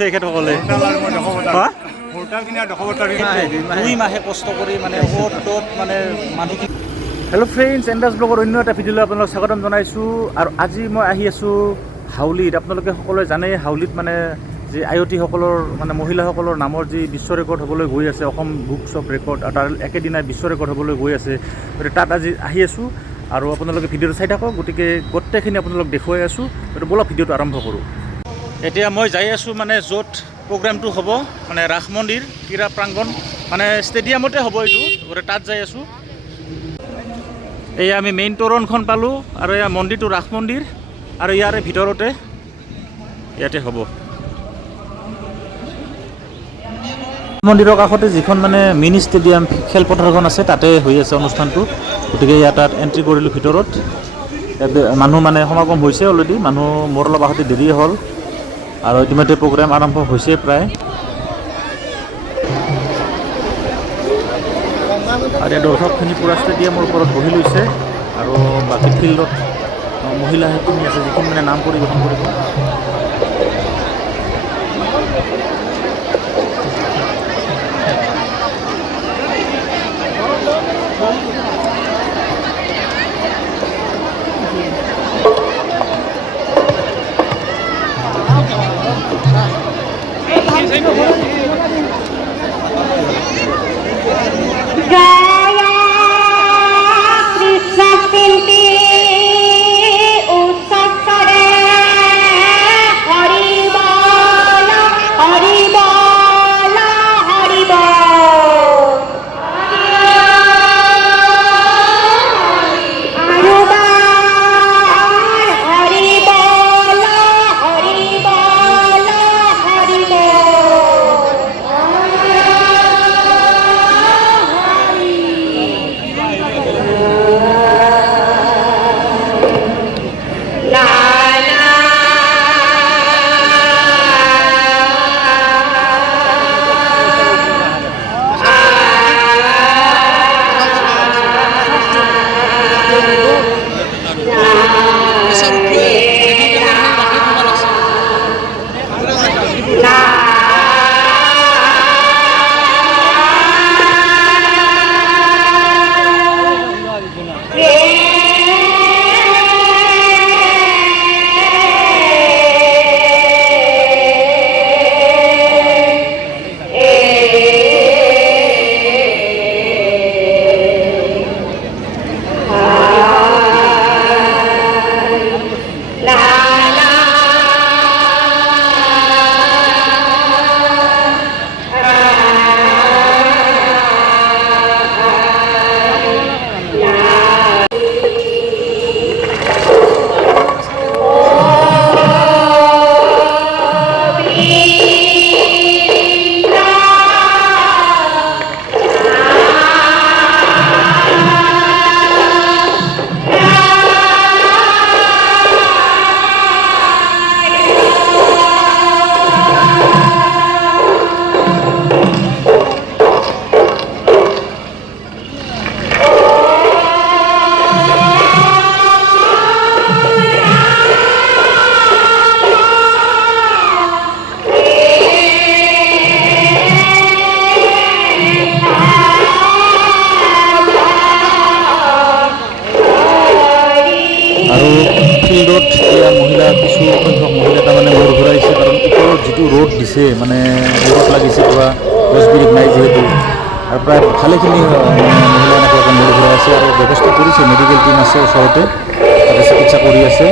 তেখেতসকলে দুই মাহে কষ্ট কৰি মানে অ'ত ত'ত মানে মানুহ। হেল্ল' ফ্ৰেণ্ডছ, এণ্ডাছ ব্লগৰ অন্য এটা ভিডিঅ'লৈ আপোনালোকক স্বাগতম জনাইছোঁ। আৰু আজি মই আহি আছোঁ হাউলিত। আপোনালোকে সকলোৱে জানে হাউলিত মানে যি আয়তীসকলৰ মানে মহিলাসকলৰ নামৰ যি বিশ্ব ৰেকৰ্ড হ'বলৈ গৈ আছে, অসম বুকছ অফ ৰেকৰ্ড, আৰু তাৰ একেদিনাই বিশ্ব ৰেকৰ্ড হ'বলৈ গৈ আছে। গতিকে তাত আজি আহি আছোঁ আৰু আপোনালোকে ভিডিঅ'টো চাই থাকক। গতিকে গোটেইখিনি আপোনালোক দেখুৱাই আছোঁ। গতিকে ব'লক ভিডিঅ'টো আৰম্ভ কৰোঁ। এতিয়া মই যাই আছোঁ মানে য'ত প্ৰগ্ৰামটো হ'ব, মানে ৰাস মন্দিৰ ক্ৰীড়া প্ৰাংগণ, মানে ষ্টেডিয়ামতে হ'ব এইটো। গতিকে তাত যাই আছোঁ। এয়া আমি মেইন তোৰণখন পালোঁ আৰু এয়া মন্দিৰটো ৰাস মন্দিৰ, আৰু ইয়াৰে ভিতৰতে ইয়াতে হ'ব। মন্দিৰৰ কাষতে যিখন মানে মিনি ষ্টেডিয়াম খেলপথাৰখন আছে, তাতে হৈ আছে অনুষ্ঠানটো। গতিকে ইয়াত তাত এণ্ট্ৰি কৰিলোঁ ভিতৰত। মানুহ মানে সমাগম হৈছে অলৰেডি, মানুহ মোৰ অলপ আহোঁতে দেৰিয়ে হ'ল আৰু ইতিমধ্যে প্ৰগ্ৰাম আৰম্ভ হৈছে প্ৰায়। আৰু এই দৰ্শকখিনি পূৰা ষ্টেডিয়ামৰ ওপৰত বহি লৈছে আৰু বাকী ফিল্ডত মহিলা সেইখিনি আছে, যিখিনি মানে নাম পৰিৱেশন কৰিব। ফিল্ডত এতিয়া মহিলা কিছু সংখ্যক মহিলা তাৰমানে মূৰ ঘূৰাইছে, কাৰণ ওপৰত যিটো ৰ'দ দিছে মানে ৰ'দত লাগিছে, পূৰা গছ বিৰিখ নাই যিহেতু, আৰু প্ৰায় ভালেখিনি মহিলা এনেকুৱাকৈ মূৰ ঘূৰাই আছে। আৰু ব্যৱস্থা কৰিছে, মেডিকেল টিম আছে ওচৰতে, তাতে চিকিৎসা কৰি আছে।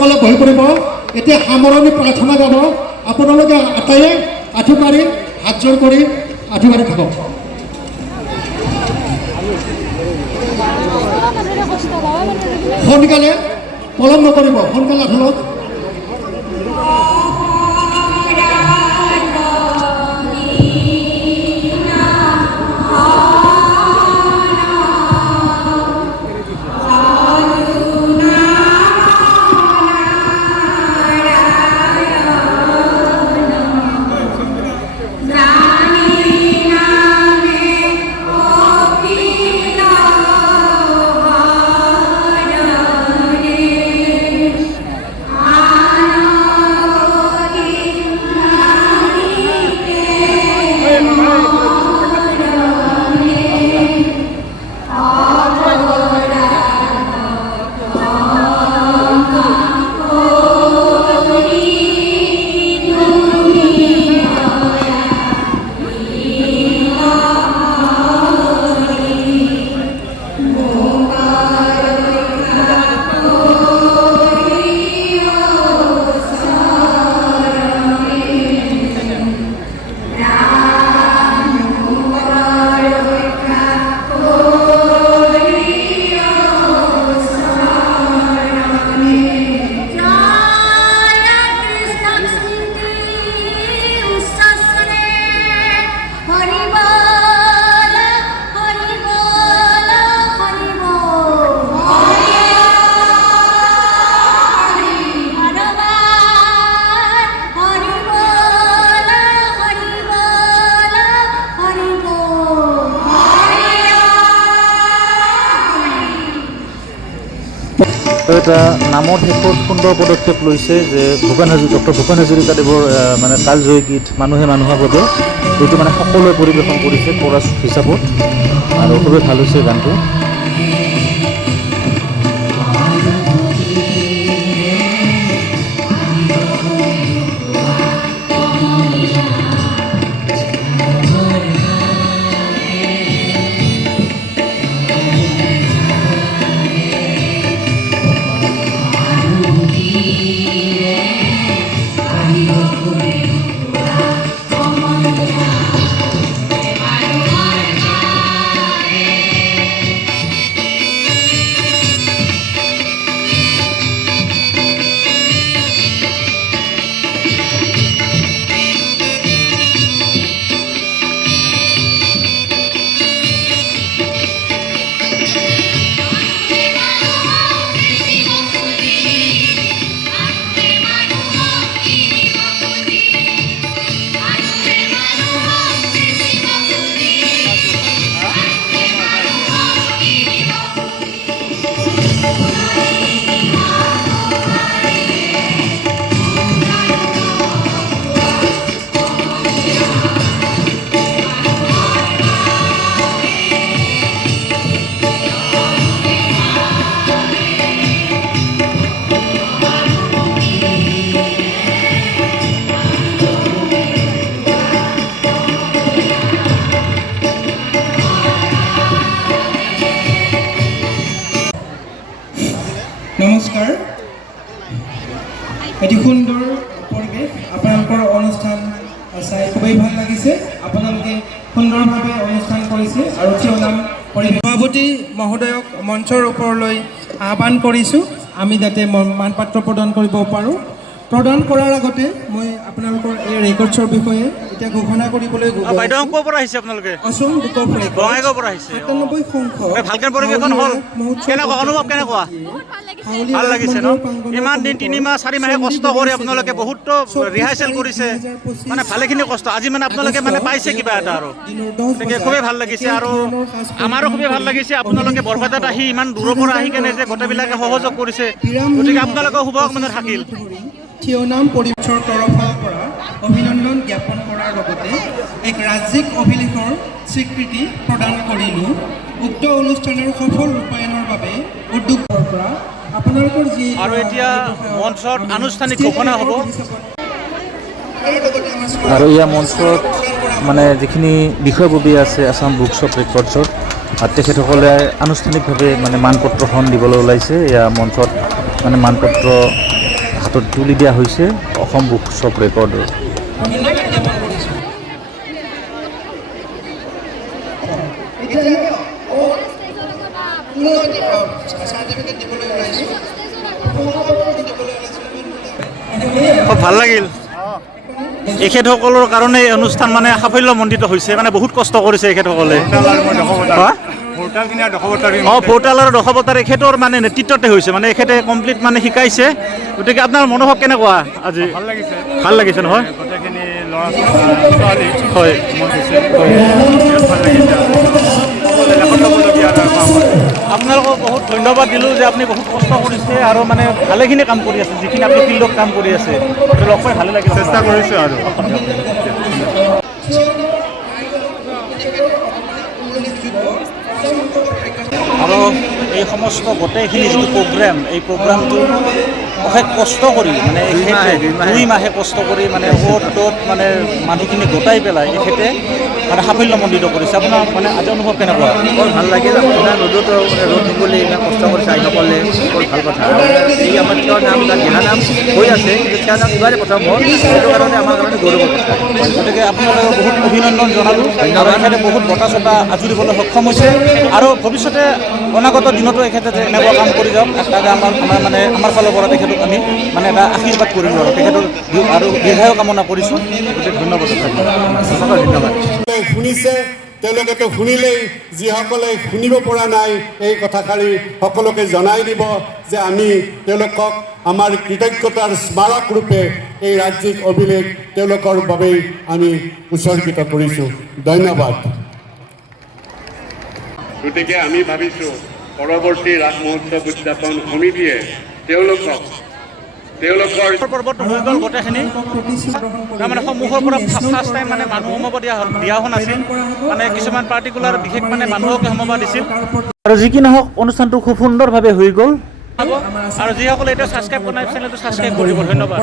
ভক্তসকলে বহি পৰিব এতিয়া সামৰণি প্ৰাৰ্থনা গাব আপোনালোকে আটাইয়ে আঁঠু মাৰি হাত জোৰ কৰি আঁঠু মাৰি থাকক সোনকালে পলম নকৰিব সোনকালে আঁঠু লওক এটা নামৰ শেষত সুন্দৰ পদক্ষেপ লৈছে যে ডক্টৰ ভূপেন হাজৰিকাদেৱৰ মানে কালজয়ী গীত মানুহে মানুহৰ বাবে এইটো মানে সকলোৱে পৰিৱেশন কৰিছে কোৰাছ হিচাপত আৰু খুবেই ভাল হৈছে গানটো নমস্কাৰ এটি সুন্দৰ পৰিৱেশ আপোনালোকৰ অনুষ্ঠান চাই খুবেই ভাল লাগিছে আপোনালোকে সুন্দৰভাৱে অনুষ্ঠান কৰিছে আৰু থিয়নাম সভাপতি মহোদয়ক মঞ্চৰ ওপৰলৈ আহ্বান কৰিছোঁ আমি যাতে মানপত্ৰ প্ৰদান কৰিব পাৰোঁ প্ৰদান কৰাৰ আগতে মই আপোনালোকৰ এই ৰেকৰ্ডছৰ বিষয়ে এতিয়া ঘোষণা কৰিবলৈ বাইদেউ ক'ৰ পৰা আহিছে আপোনালোকে অসম লোকৰ বঙাইগাঁৱৰ পৰা আহিছে 97 সংখ্যক ভালকৈ পৰিৱেশন হ'ল কেনেকুৱা অনুভৱ কেনেকুৱা ভাল লাগিছে ন ইমান দিন 3 মাহ 4 মাহে কষ্ট কৰি আপোনালোকে বহুতো ৰিহাৰ্চেল কৰিছে মানে ভালেখিনি কষ্ট আজি মানে আপোনালোকে মানে পাইছে কিবা এটা আৰু গতিকে খুবেই ভাল লাগিছে আৰু আমাৰো খুবেই ভাল লাগিছে আপোনালোকে বৰপেটাত আহি ইমান দূৰৰ পৰা আহি কেনে যে গোটেইবিলাকে সহযোগ কৰিছে গতিকে আপোনালোকৰ শুভকামনা থাকিল থিয়নাম পৰিৱেশৰ তৰফৰ পৰা অভিনন্দন জ্ঞাপন কৰাৰ লগতে এক ৰাজ্যিক অভিলেখৰ স্বীকৃতি প্ৰদান কৰিলোঁ উক্ত অনুষ্ঠানৰ সফল ৰূপায়ণৰ বাবে উদ্যোগৰ পৰা আপোনালোকৰ যি আৰু এতিয়া মঞ্চত আনুষ্ঠানিক ঘোষণা হ'ব আৰু ইয়াৰ মঞ্চত মানে যিখিনি বিষয়ববী আছে আসাম বুকছ অফ ৰেকৰ্ডছৰ তেখেতসকলে আনুষ্ঠানিকভাৱে মানে মানপত্ৰখন দিবলৈ ওলাইছে এয়া মঞ্চত মানে মানপত্ৰ হাতত তুলি দিয়া হৈছে অসম বুকছ অফ ৰেকৰ্ডৰ। খুব ভাল লাগিল। এখেতসকলৰ কাৰণে এই অনুষ্ঠান মানে সাফল্যমণ্ডিত হৈছে, মানে বহুত কষ্ট কৰিছে এখেতসকলে। ভোৰতাল আৰু দশবতাৰ এখেতৰ মানে নেতৃত্বতে হৈছে, মানে এখেতে কমপ্লিট মানে শিকাইছে। গতিকে আপোনাৰ মনোভাৱ কেনেকুৱা আজি? ভাল লাগিছে নহয়? হয়, আপোনালোকক বহুত ধন্যবাদ দিলোঁ যে আপুনি বহুত কষ্ট কৰিছে আৰু মানে ভালেখিনি কাম কৰি আছে, যিখিনি আপুনি ফিল্ডত কাম কৰি আছে। লগ পাই ভালে লাগিল, চেষ্টা কৰিছোঁ আৰু। আৰু এই সমস্ত গোটেইখিনি যিটো প্ৰগ্ৰেম, এই প্ৰগ্ৰামটো অশেষ কষ্ট কৰি মানে এখেতে 2 মাহে কষ্ট কৰি মানে অ'ত ত'ত মানে মানুহখিনি গোটাই পেলাই এখেতে মানে সাফল্যমণ্ডিত কৰিছে। আপোনাৰ মানে আজি অনুভৱ কেনেকুৱা? বৰ ভাল লাগিল। আপোনাৰ ৰ'দতো ৰ'দ দিবলৈ ইমান কষ্ট কৰিছে আইসকলে, বৰ ভাল কথা। এই আমাৰ থিয় নাম বা দিহা নাম হৈ আছে, কিন্তু থিয় নাম কিবাৰে প্ৰথম হ'ল, সেইটো কাৰণে আমাৰ কাৰণে গৌৰৱৰ কথা। গতিকে আপোনালোকক বহুত অভিনন্দন জনালোঁ। আৰু এখেতে বহুত বঁটা চটা আজুৰিবলৈ সক্ষম হৈছে আৰু ভৱিষ্যতে অনাগত দিনতো এখেতে এনেকুৱা কাম কৰি যাওক, তাকে আমাৰ ফালৰ পৰা তেখেতক আমি মানে এটা আশীৰ্বাদ কৰিলোঁ আৰু তেখেতক আৰু দীৰ্ঘায়ু কামনা কৰিছোঁ। গতিকে ধন্যবাদ থাকিল, ধন্যবাদ। শুনিছে তেওঁলোকেতো শুনিলেই, যিসকলে শুনিব পৰা নাই এই কথাষাৰি সকলোকে জনাই দিব যে আমি তেওঁলোকক আমাৰ কৃতজ্ঞতাৰ স্মাৰক ৰূপে এই ৰাজ্যিক অভিলেখ তেওঁলোকৰ বাবেই আমি উৎসৰ্গিত কৰিছোঁ। ধন্যবাদ। গতিকে আমি ভাবিছোঁ পৰৱৰ্তী ৰাস মহোৎসৱ উদযাপন সমিতিয়ে তেওঁলোকৰ পৰ্বটো হৈ গ'ল গোটেইখিনি। তাৰমানে সন্মুখৰ পৰা ফাৰ্ষ্ট টাইম মানে মানুহ সোমাব দিয়া হোৱা নাছিল, মানে কিছুমান পাৰ্টিকুলাৰ বিশেষ মানে মানুহকে সোমাব দিছিল। আৰু যি কি নহওক অনুষ্ঠানটো খুব সুন্দৰভাৱে হৈ গ'ল। আৰু যিসকলে এতিয়া ছাবস্ক্ৰাইব কৰা নাই চেনেলটো ছাবস্ক্ৰাইব কৰিব। ধন্যবাদ।